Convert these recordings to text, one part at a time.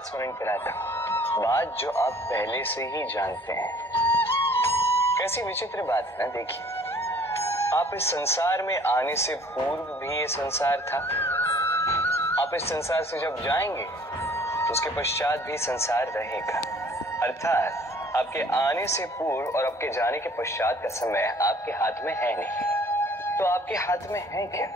बात स्मरण कराता हूं, बात जो आप पहले से ही जानते हैं। कैसी विचित्र बात है ना, देखिए, आप इस संसार में आने से पूर्व भी ये संसार था, आप इस संसार से जब जाएंगे तो उसके पश्चात भी संसार रहेगा। अर्थात आपके आने से पूर्व और आपके जाने के पश्चात का समय आपके हाथ में है नहीं। तो आपके हाथ में है क्या?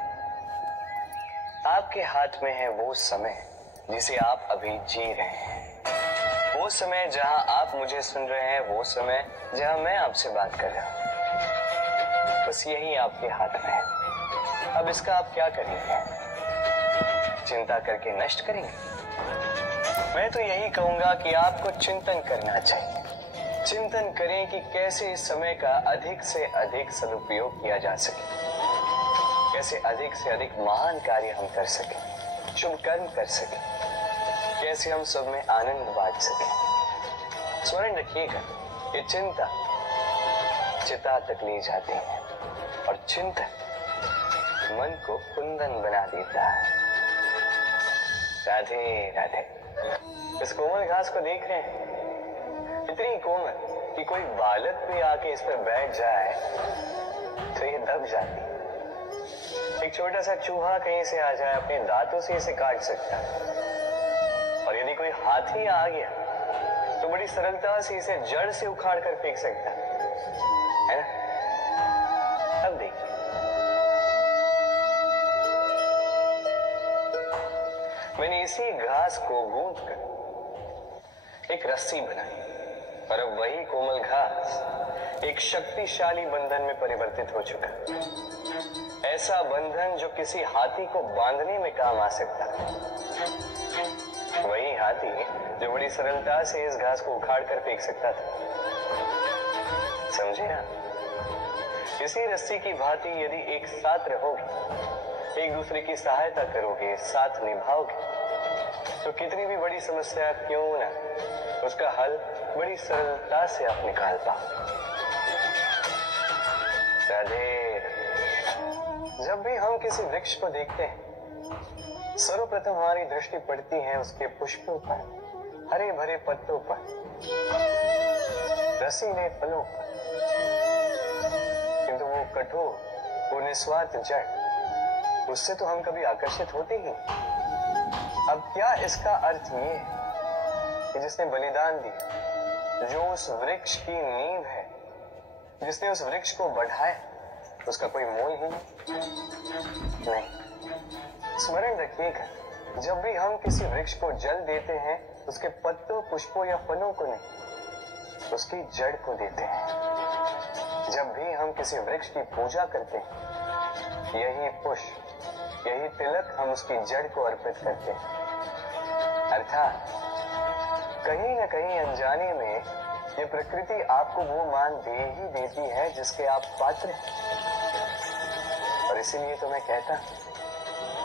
आपके हाथ में है वो समय जिसे आप अभी जी रहे हैं, वो समय जहां आप मुझे सुन रहे हैं, वो समय जहां मैं आपसे बात कर रहा हूं। बस यही आपके हाथ में है। अब इसका आप क्या करेंगे? चिंता करके नष्ट करेंगे? मैं तो यही कहूंगा कि आपको चिंतन करना चाहिए। चिंतन करें कि कैसे इस समय का अधिक से अधिक सदुपयोग किया जा सके, कैसे अधिक से अधिक महान कार्य हम कर सके, शुभ कर्म कर सके, कैसे हम सब में आनंद बांट सके। स्मरण रखिएगा, ये चिंता चिता तक ले जाती है और चिंतन मन को कुंदन बना देता है। राधे राधे। इस कोमल घास को देख रहे हैं, इतनी कोमल कि कोई बालक भी आके इस पर बैठ जाए तो ये दब जाती है। एक छोटा सा चूहा कहीं से आ जाए, अपने दांतों से इसे काट सकता है, और यदि कोई हाथी आ गया तो बड़ी सरलता से इसे जड़ से उखाड़ कर फेंक सकता है ना? अब देखिए, मैंने इसी घास को गूंथ कर एक रस्सी बनाई, और अब वही कोमल घास एक शक्तिशाली बंधन में परिवर्तित हो चुका। ऐसा बंधन जो किसी हाथी को बांधने में काम आ सकता है। वही हाथी जो बड़ी सरलता से इस घास को उखाड़ कर फेंक सकता था। समझे ना? इसी रस्सी की भांति यदि एक साथ रहोगे, एक दूसरे की सहायता करोगे, साथ निभाओगे, तो कितनी भी बड़ी समस्या क्यों ना, उसका हल बड़ी सरलता से आप निकाल पाओ। राधे। जब भी हम किसी वृक्ष को देखते हैं, सर्वप्रथम हमारी दृष्टि पड़ती है उसके पुष्पों पर, हरे भरे पत्तों पर, रसीले फलों पर, किंतु वो कठोर, वो निस्वार्थ जड़, उससे तो हम कभी आकर्षित होते ही। अब क्या इसका अर्थ ये है कि जिसने बलिदान दिया, जो उस वृक्ष की नींव है, जिसने उस वृक्ष को बढ़ाया, उसका कोई मोल ही नहीं। स्मरण रखिएगा, जब भी हम किसी वृक्ष को जल देते हैं, उसके पत्तों, पुष्पों या फलों को नहीं, उसकी जड़ को देते हैं। जब भी हम किसी वृक्ष की पूजा करते हैं, यही पुष्प, यही तिलक हम उसकी जड़ को अर्पित करते हैं। अर्थात कहीं न कहीं अनजाने में ये प्रकृति आपको वो मान दे ही देती है जिसके आप पात्र हैं। और इसीलिए तो मैं कहता हूं,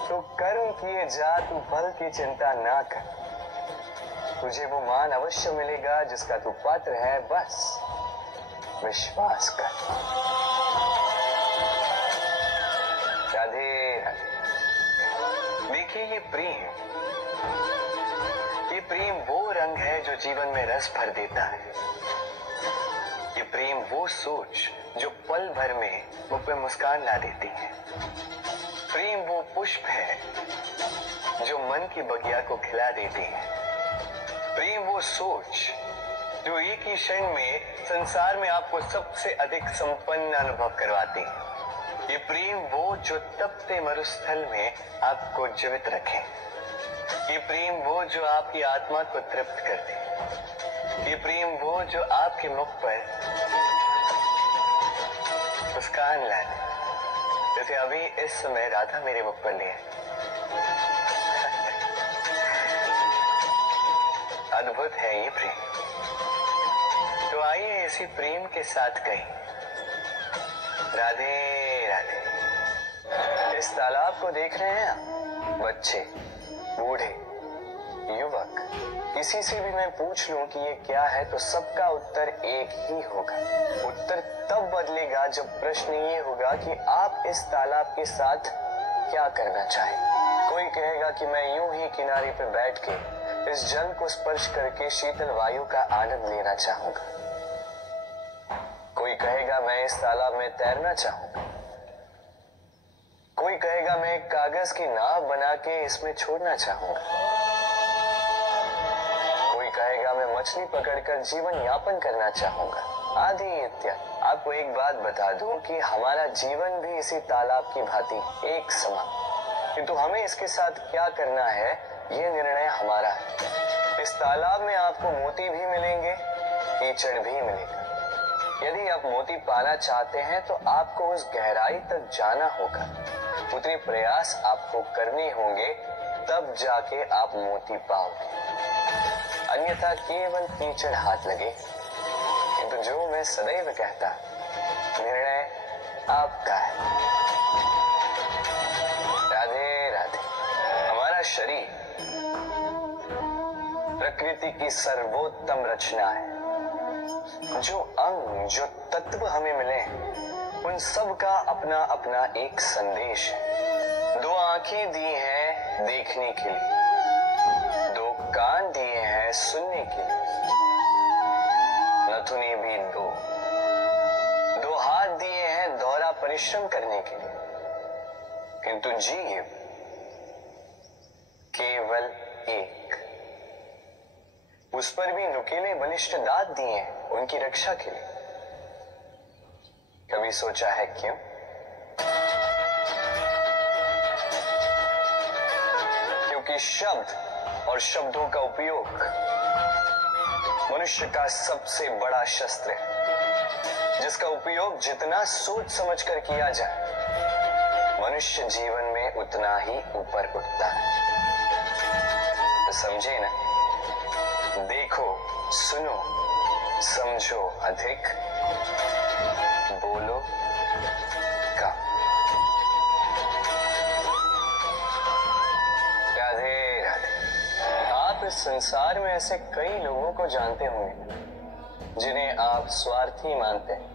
तो कर्म किए जा, तू फल की चिंता ना कर, तुझे वो मान अवश्य मिलेगा जिसका तू पात्र है, बस विश्वास कर। राधे राधे। देखिए, ये प्रेम वो रंग है जो जीवन में रस भर देता है। ये प्रेम वो सोच जो पल भर में मुख पे मुस्कान ला देती है। प्रेम वो पुष्प है जो मन की बगिया को खिला देती है। प्रेम वो सोच जो एक ही क्षण में संसार में आपको सबसे अधिक संपन्न अनुभव करवाती है। ये प्रेम वो जो तपते मरुस्थल में आपको जीवित रखे। ये प्रेम वो जो आपकी आत्मा को तृप्त कर दे। ये प्रेम वो जो आपके मुख पर मुस्कान ला दे, जैसे अभी इस समय राधा मेरे मुख पर ले। अद्भुत है ये प्रेम। तो आइए इसी प्रेम के साथ कहें, राधे राधे। इस तालाब को देख रहे हैं आप? बच्चे, बूढ़े, युवक, किसी से भी मैं पूछ लूं कि ये क्या है, तो सबका उत्तर एक ही होगा। उत्तर तब बदलेगा जब प्रश्न ये होगा कि आप इस तालाब के साथ क्या करना चाहें। कोई कहेगा कि मैं यूं ही किनारे पे बैठ के इस जल को स्पर्श करके शीतल वायु का आनंद लेना चाहूंगा। कोई कहेगा मैं इस तालाब में तैरना चाहूंगा, कोई कहेगा मैं एक कागज की नाव बना के इसमें छोड़ना चाहूंगा, कोई कहेगा मैं मछली पकड़कर जीवन यापन करना चाहूंगा, आदि इत्यादि। आपको एक बात बता दूं कि हमारा जीवन भी इसी तालाब की भांति एक समान, किंतु हमें इसके साथ क्या करना है ये निर्णय हमारा है। इस तालाब में आपको मोती भी मिलेंगे, कीचड़ भी मिलेगा। यदि आप मोती पाना चाहते हैं तो आपको उस गहराई तक जाना होगा, उतने प्रयास आपको करने होंगे, तब जाके आप मोती पाओगे। अन्यथा केवल कीचड़ हाथ लगे। किंतु जो मैं सदैव कहता, निर्णय आपका है। राधे राधे। हमारा शरीर प्रकृति की सर्वोत्तम रचना है। जो अंग, जो तत्व हमें मिले उन सब का अपना अपना एक संदेश है। दो आंखें दी हैं देखने के लिए, दो कान दिए हैं सुनने के लिए, नथुनी भी दो हाथ दिए हैं दोहरा परिश्रम करने के लिए, किंतु जीव केवल एक। उस पर भी नुकीले बलिष्ठ दांत दिए हैं उनकी रक्षा के लिए। कभी सोचा है क्यों? क्योंकि शब्द और शब्दों का उपयोग मनुष्य का सबसे बड़ा शस्त्र है, जिसका उपयोग जितना सोच समझ कर किया जाए मनुष्य जीवन में उतना ही ऊपर उठता है। तो समझे ना? देखो, सुनो, समझो अधिक, बोलो कम। राधे राधे। आप इस संसार में ऐसे कई लोगों को जानते होंगे जिन्हें आप स्वार्थी मानते हैं,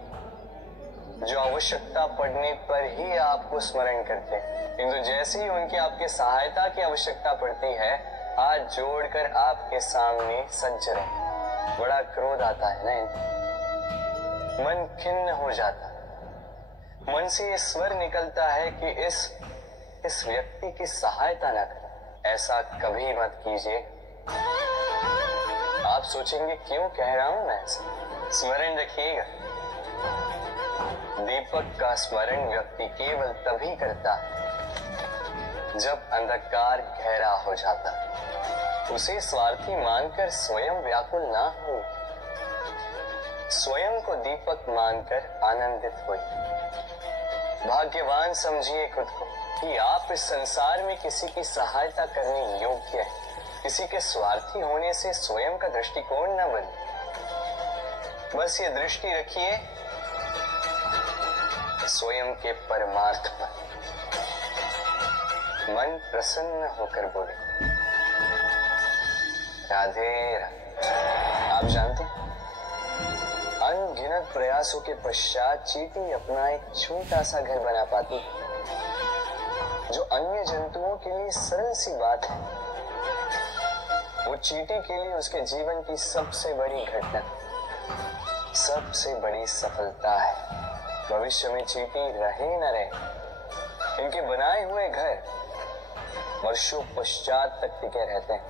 जो आवश्यकता पड़ने पर ही आपको स्मरण करते हैं, किंतु जैसे ही उनकी आपके सहायता की आवश्यकता पड़ती है हाथ जोड़कर आपके सामने सज्ज रहे। बड़ा क्रोध आता है ना, मन खिन्न हो जाता, मन से ये स्वर निकलता है कि इस व्यक्ति की सहायता न करें। ऐसा कभी मत कीजिए। आप सोचेंगे क्यों कह रहा हूं मैं ऐसा? स्मरण रखिएगा, दीपक का स्मरण व्यक्ति केवल तभी करता है जब अंधकार गहरा हो जाता है। उसे स्वार्थी मानकर स्वयं व्याकुल ना हो, स्वयं को दीपक मानकर आनंदित हो। भाग्यवान समझिए खुद को कि आप इस संसार में किसी की सहायता करने योग्य है। किसी के स्वार्थी होने से स्वयं का दृष्टिकोण न बने। बस ये दृष्टि रखिए स्वयं के परमार्थ पर। मन प्रसन्न होकर बोले राधे राधे। आप जानते हैं, अनगिनत प्रयासों के पश्चात चींटी अपना एक छोटा सा घर बना पाती है, जो अन्य जंतुओं के लिए सरल सी बात है। वो चींटी के लिए उसके जीवन की सबसे बड़ी घटना, सबसे बड़ी सफलता है। भविष्य में चींटी रहे न रहे, इनके बनाए हुए घर वर्षों पश्चात तक टिके रहते हैं।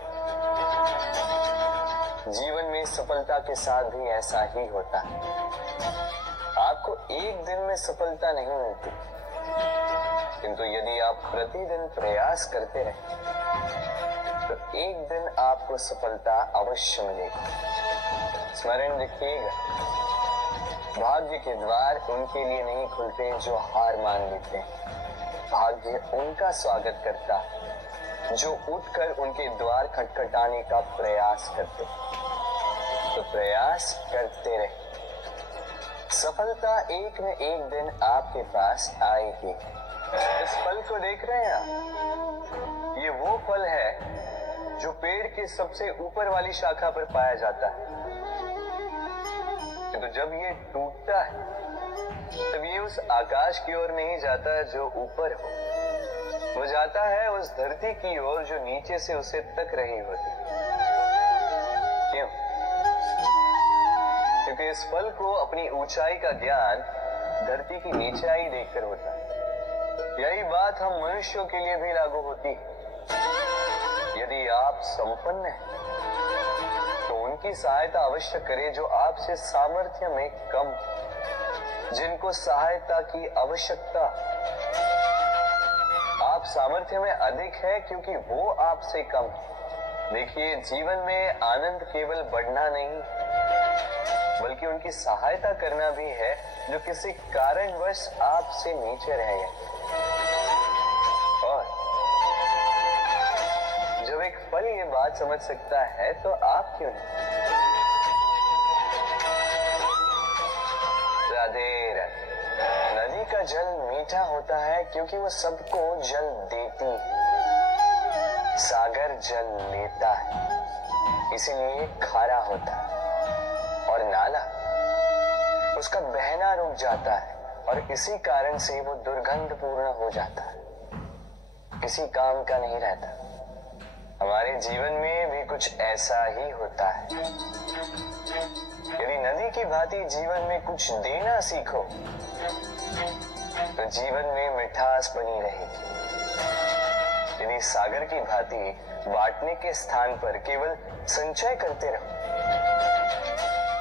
जीवन में सफलता के साथ भी ऐसा ही होता है। आपको एक दिन में सफलता नहीं मिलती, किंतु यदि आप प्रतिदिन प्रयास करते रहे तो एक दिन आपको सफलता अवश्य मिलेगी। स्मरण रखिएगा, भाग्य के द्वार उनके लिए नहीं खुलते जो हार मान लेते हैं। भाग्य उनका स्वागत करता है जो उठकर उनके द्वार खटखटाने का प्रयास करते। तो प्रयास करते रहे, सफलता एक न एक दिन आपके पास आएगी। इस फल को देख रहे हैं आप? ये वो फल है जो पेड़ के सबसे ऊपर वाली शाखा पर पाया जाता है। तो जब ये टूटता है तब ये उस आकाश की ओर नहीं जाता जो ऊपर हो, वो जाता है उस धरती की ओर जो नीचे से उसे तक रही होती। इस फल को अपनी ऊंचाई का ज्ञान धरती की नीचाई देखकर होता है। यही बात हम मनुष्यों के लिए भी लागू होती है। यदि आप संपन्न हैं तो उनकी सहायता अवश्य करें जो आपसे सामर्थ्य में कम, जिनको सहायता की आवश्यकता। आप सामर्थ्य में अधिक है क्योंकि वो आपसे कम। देखिए, जीवन में आनंद केवल बढ़ना नहीं बल्कि उनकी सहायता करना भी है जो किसी कारणवश आपसे नीचे रह गए। और जब एक फल ये बात समझ सकता है तो आप क्यों नहीं? राधे राधे। नदी का जल मीठा होता है क्योंकि वो सबको जल देती है। सागर जल लेता है इसीलिए खारा होता है। और नाला उसका बहना रुक जाता है और इसी कारण से वो दुर्गंधपूर्ण हो जाता है, किसी काम का नहीं रहता। हमारे जीवन में भी कुछ ऐसा ही होता है। यदि नदी की भांति जीवन में कुछ देना सीखो तो जीवन में मिठास बनी रहेगी। यदि सागर की भांति बांटने के स्थान पर केवल संचय करते रहो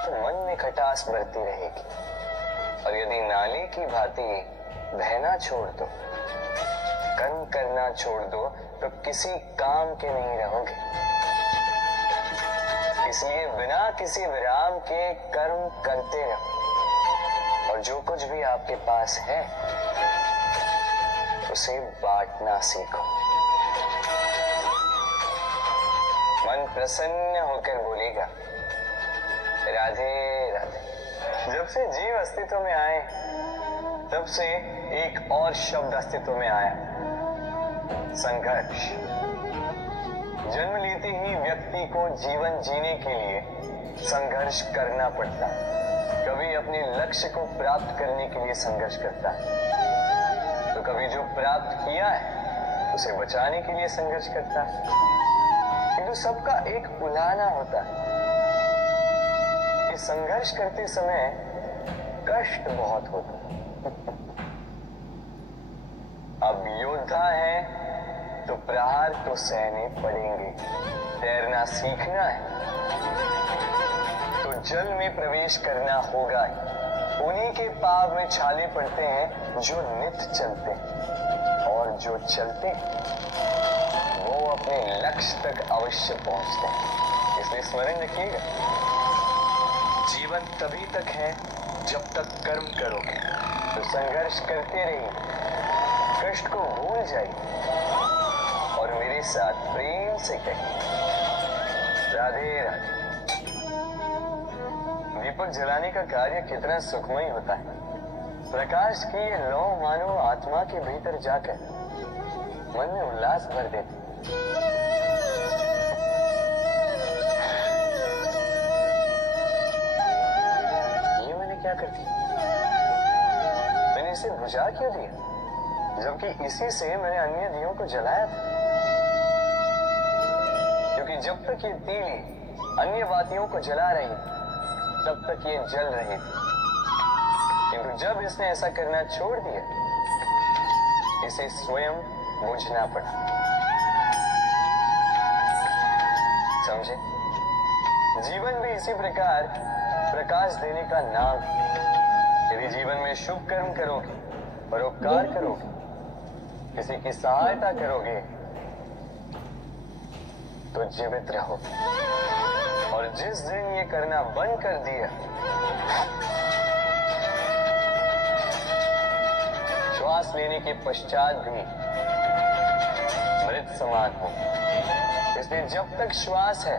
तो मन में खटास बढ़ती रहेगी। और यदि नाले की भांति बहना छोड़ दो, कर्म करना छोड़ दो तो किसी काम के नहीं रहोगे। इसलिए बिना किसी विराम के कर्म करते रहो और जो कुछ भी आपके पास है उसे बांटना सीखो। मन प्रसन्न होकर बोलेगा राधे राधे। जब से जीव अस्तित्व में आए तब से एक और शब्द अस्तित्व में आया, संघर्ष। जन्म लेते ही व्यक्ति को जीवन जीने के लिए संघर्ष करना पड़ता है। कभी अपने लक्ष्य को प्राप्त करने के लिए संघर्ष करता है तो कभी जो प्राप्त किया है उसे बचाने के लिए संघर्ष करता है। किंतु सबका एक उलाहना होता है कि संघर्ष करते समय कष्ट बहुत होता है। अब योद्धा है तो प्रहार तो सहने पड़ेंगे। तैरना सीखना है तो जल में प्रवेश करना होगा। उन्हीं के पाव में छाले पड़ते हैं जो नित्य चलते हैं, और जो चलते वो अपने लक्ष्य तक अवश्य पहुंचते हैं। इसलिए स्मरण रखिएगा, जीवन तभी तक है जब तक कर्म करोगे। तो संघर्ष करते रहिए, कष्ट को भूल जाइए और मेरे साथ प्रेम से कहिए राधे राधे। दीपक जलाने का कार्य कितना सुखमय होता है। प्रकाश की ये लौ मानो आत्मा के भीतर जाकर मन में उल्लास भर देती। ये मैंने क्या कर दिया? मैंने इसे बुझा क्यों दिया जबकि इसी से मैंने अन्य दियों को जलाया था? क्योंकि जब तक ये तीली अन्य बातियों को जला रही तब तक ये जल रही थी, किंतु जब इसने ऐसा करना छोड़ दिया इसे स्वयं बुझना पड़ा। समझे? जीवन भी इसी प्रकार प्रकाश देने का नाम है। यदि जीवन में शुभ कर्म करोगे, परोपकार करोगे, किसी की सहायता करोगे तो जीवित रहो। और जिस दिन ये करना बंद कर दिया, श्वास लेने के पश्चात भी मृत समान हो। इसलिए जब तक श्वास है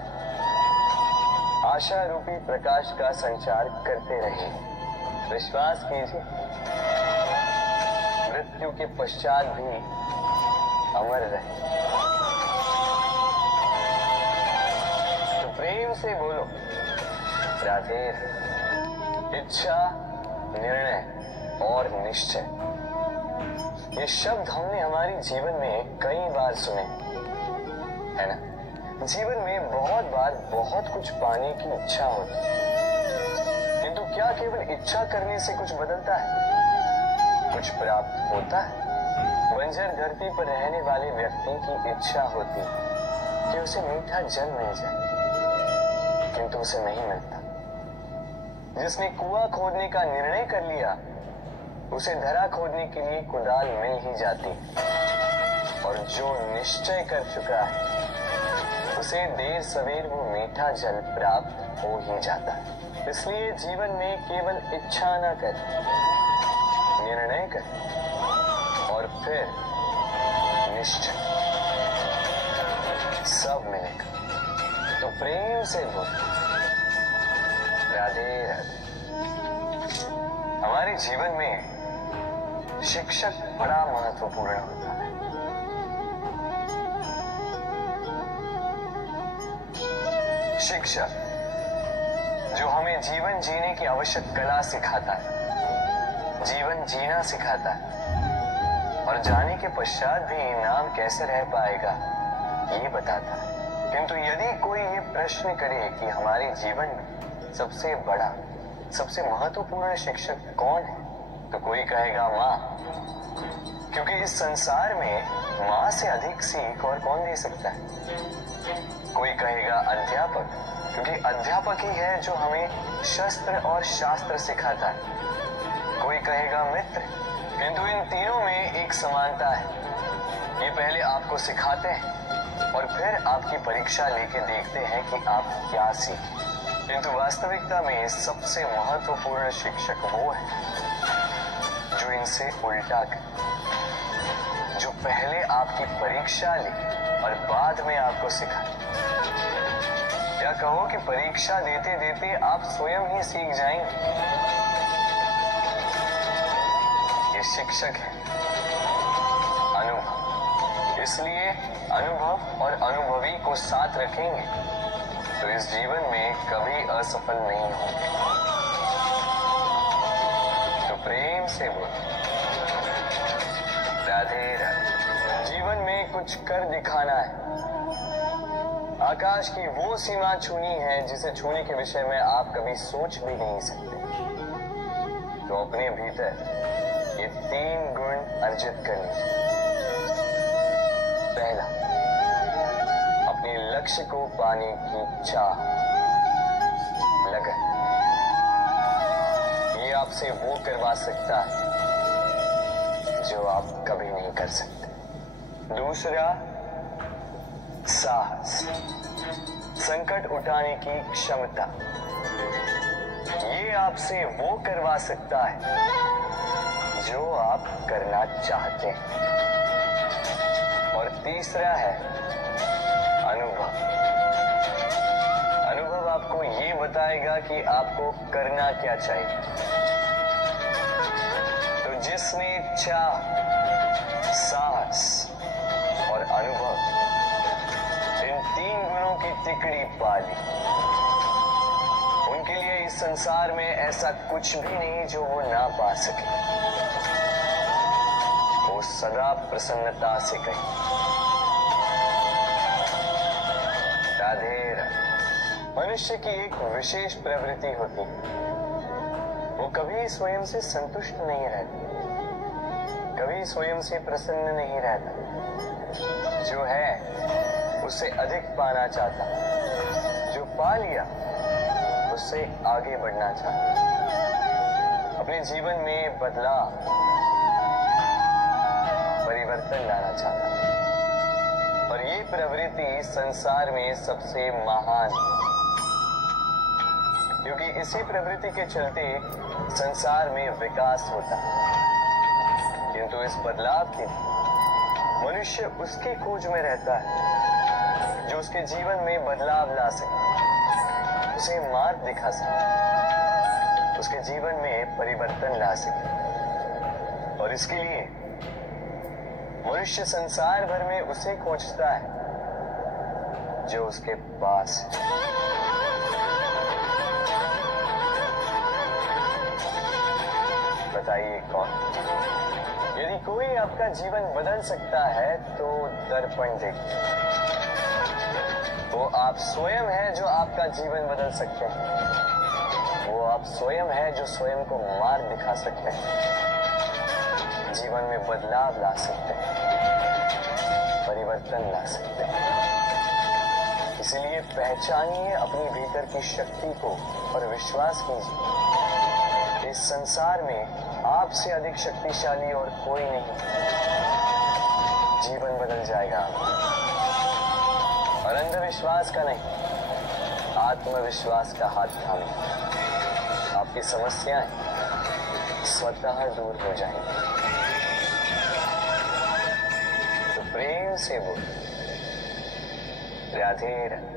आशा रूपी प्रकाश का संचार करते रहिए। विश्वास कीजिए, मृत्यु के पश्चात भी अमर रहे। तो प्रेम से बोलो राधे। इच्छा, निर्णय और निश्चय, ये शब्द हमने हमारे जीवन में कई बार सुने, है ना? जीवन में बहुत बार बहुत कुछ पाने की इच्छा होती है, किंतु क्या केवल इच्छा करने से कुछ बदलता है? कुछ प्राप्त होता है? बंजर धरती पर रहने वाले व्यक्ति की इच्छा होती है कि उसे मीठा जल मिल जाए, किंतु उसे नहीं मिलता। जिसने कुआं खोदने का निर्णय कर लिया, उसे धरा खोदने के लिए कुदाल मिल ही जाती है। और जो निश्चय कर चुका है, उसे देर सवेर वो मीठा जल प्राप्त हो ही जाता है। इसलिए जीवन में केवल इच्छा न कर, निर्णय कर और फिर निश्चय, सब मिलेगा। तो प्रेम से बोल, राधे राधे। हमारे जीवन में शिक्षक बड़ा महत्वपूर्ण होता है। शिक्षक जो हमें जीवन जीने की आवश्यक कला सिखाता है, जीवन जीना सिखाता है और जाने के पश्चात भी इनाम कैसे रह पाएगा ये बताता है। किंतु यदि कोई ये प्रश्न करे कि हमारे जीवन में सबसे बड़ा, सबसे महत्वपूर्ण शिक्षक कौन है, तो कोई कहेगा माँ, क्योंकि इस संसार में माँ से अधिक सीख और कौन दे सकता है। कोई कहेगा अध्यापक, क्योंकि अध्यापक ही है जो हमें शस्त्र और शास्त्र सिखाता है। कोई कहेगा मित्र, किंतु इन तीनों में एक समानता है, ये पहले आपको सिखाते हैं और फिर आपकी परीक्षा लेके देखते हैं कि आप क्या सीखें। किंतु वास्तविकता में सबसे महत्वपूर्ण शिक्षक वो है जो इनसे उल्टा करे, जो पहले आपकी परीक्षा ले और बाद में आपको सिखाए। क्या कहो कि परीक्षा देते देते आप स्वयं ही सीख जाएंगे। ये शिक्षक है अनुभव। इसलिए अनुभव और अनुभवी को साथ रखेंगे तो इस जीवन में कभी असफल नहीं होंगे। तो प्रेम से बोलो, राधे राधे। जीवन में कुछ कर दिखाना है। आकाश की वो सीमा छूनी है जिसे छूने के विषय में आप कभी सोच भी नहीं सकते। तो अपने भीतर ये 3 गुण अर्जित कर लीजिए। पहला, अपने लक्ष्य को पाने की चाह, लगन। ये आपसे वो करवा सकता है जो आप कभी नहीं कर सकते। दूसरा, साहस, संकट उठाने की क्षमता। ये आपसे वो करवा सकता है जो आप करना चाहते हैं। और तीसरा है अनुभव। अनुभव आपको ये बताएगा कि आपको करना क्या चाहिए। तो जिसने चाह, साहस और अनुभव, इन 3 गुणों की तिकड़ी पा ली, उनके लिए इस संसार में ऐसा कुछ भी नहीं जो वो ना पा सके। वो सदा प्रसन्नता से कहे राधे राधे। मनुष्य की एक विशेष प्रवृत्ति होती है, वो कभी स्वयं से संतुष्ट नहीं रहता, कभी स्वयं से प्रसन्न नहीं रहता। जो है उससे अधिक पाना चाहता, जो पा लिया उससे आगे बढ़ना चाहता, अपने जीवन में बदलाव, परिवर्तन लाना चाहता। और ये प्रवृत्ति संसार में सबसे महान, क्योंकि इसी प्रवृत्ति के चलते संसार में विकास होता है। किंतु इस बदलाव के लिए मनुष्य उसकी खोज में रहता है जो उसके जीवन में बदलाव ला सके, उसे मार्ग दिखा सके, उसके जीवन में परिवर्तन ला सके। और इसके लिए मनुष्य संसार भर में उसे खोजता है जो उसके पास है। बताइए कौन? यदि कोई आपका जीवन बदल सकता है तो दर्पण देखिए। वो आप स्वयं हैं जो आपका जीवन बदल सकते हैं। वो आप स्वयं है जो स्वयं को मार्ग दिखा सकते हैं, जीवन में बदलाव ला सकते हैं, परिवर्तन ला सकते हैं। इसलिए पहचानिए अपनी भीतर की शक्ति को और विश्वास कीजिए इस संसार में आपसे अधिक शक्तिशाली और कोई नहीं। जीवन बदल जाएगा और अंधविश्वास का नहीं, आत्मविश्वास का हाथ थामे। आपकी समस्याएं स्वतः दूर हो जाएंगी। तो प्रेम से बोल राधे राधे।